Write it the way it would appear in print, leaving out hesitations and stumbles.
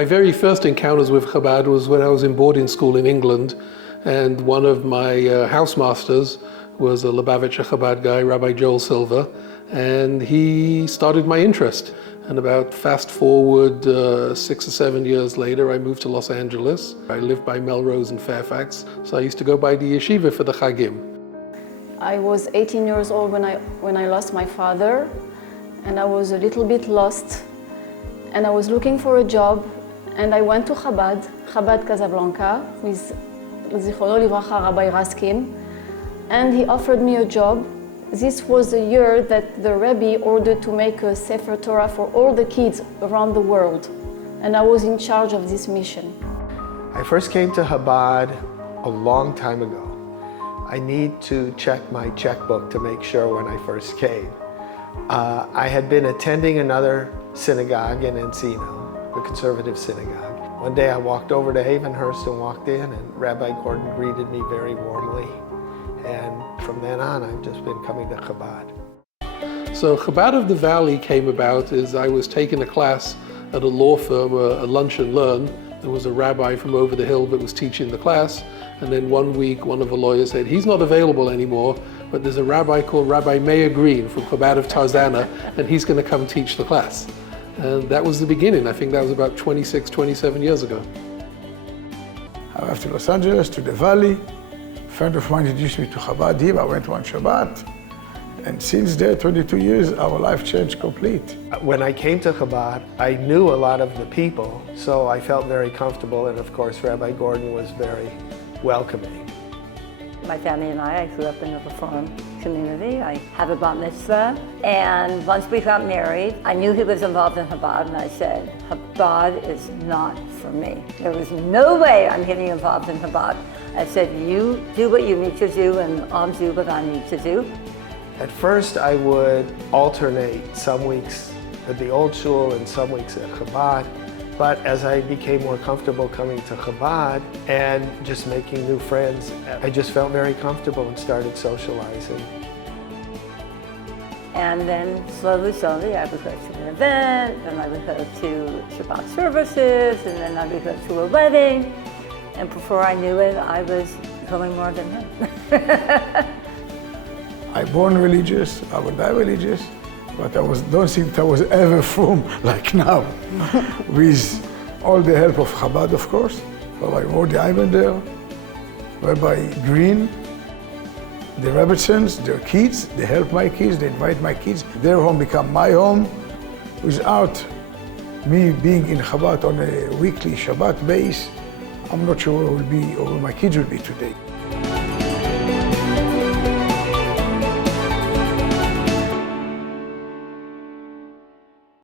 My very first encounters with Chabad was when I was in boarding school in England, and one of my housemasters was a Lubavitcher Chabad guy, Rabbi Joel Silver, and he started my interest. And about fast forward 6 or 7 years later, I moved to Los Angeles. I lived by Melrose and Fairfax, so I used to go by the yeshiva for the Chagim. I was 18 years old when I lost my father, and I was a little bit lost, and I was looking for a job, and I went to Chabad Casablanca with Zichrono Livracha Rabbi Raskin, and he offered me a job. This was the year that the Rebbe ordered to make a Sefer Torah for all the kids around the world, and I was in charge of this mission. I first came to Chabad a long time ago. I need to check my checkbook to make sure when I first came. I had been attending another synagogue in Encino, a conservative synagogue. One day I walked over to Havenhurst and walked in, and Rabbi Gordon greeted me very warmly. And from then on, I've just been coming to Chabad. So Chabad of the Valley came about as I was taking a class at a law firm, a lunch and learn. There was a rabbi from over the hill that was teaching the class. And then one week, one of the lawyers said, he's not available anymore, but there's a rabbi called Rabbi Meir Green from Chabad of Tarzana, and he's going to come teach the class. And that was the beginning. I think that was about 26, 27 years ago. I went to Los Angeles, to the Valley. A friend of mine introduced me to Chabad here. I went one Shabbat. And since there, 22 years, our life changed complete. When I came to Chabad, I knew a lot of the people, so I felt very comfortable. And of course, Rabbi Gordon was very welcoming. My family and I grew up in a Reform community. I have a bat mitzvah, and once we got married, I knew he was involved in Chabad, and I said, Chabad is not for me. There was no way I'm getting involved in Chabad. I said, you do what you need to do, and I'll do what I need to do. At first, I would alternate some weeks at the old shul and some weeks at Chabad. But as I became more comfortable coming to Chabad and just making new friends, I just felt very comfortable and started socializing. And then slowly, I would go to an event, and I would go to Shabbat services, and then I would go to a wedding. And before I knew it, I was becoming more than him. I born religious, I will die religious. But I don't think I was ever firm like now. With all the help of Chabad, of course, Rabbi Mordechai Ivan there, Rabbi Green, the Rebbetzins, their kids, they help my kids, they invite my kids. Their home become my home. Without me being in Chabad on a weekly Shabbat base, I'm not sure where I will be or where my kids will be today.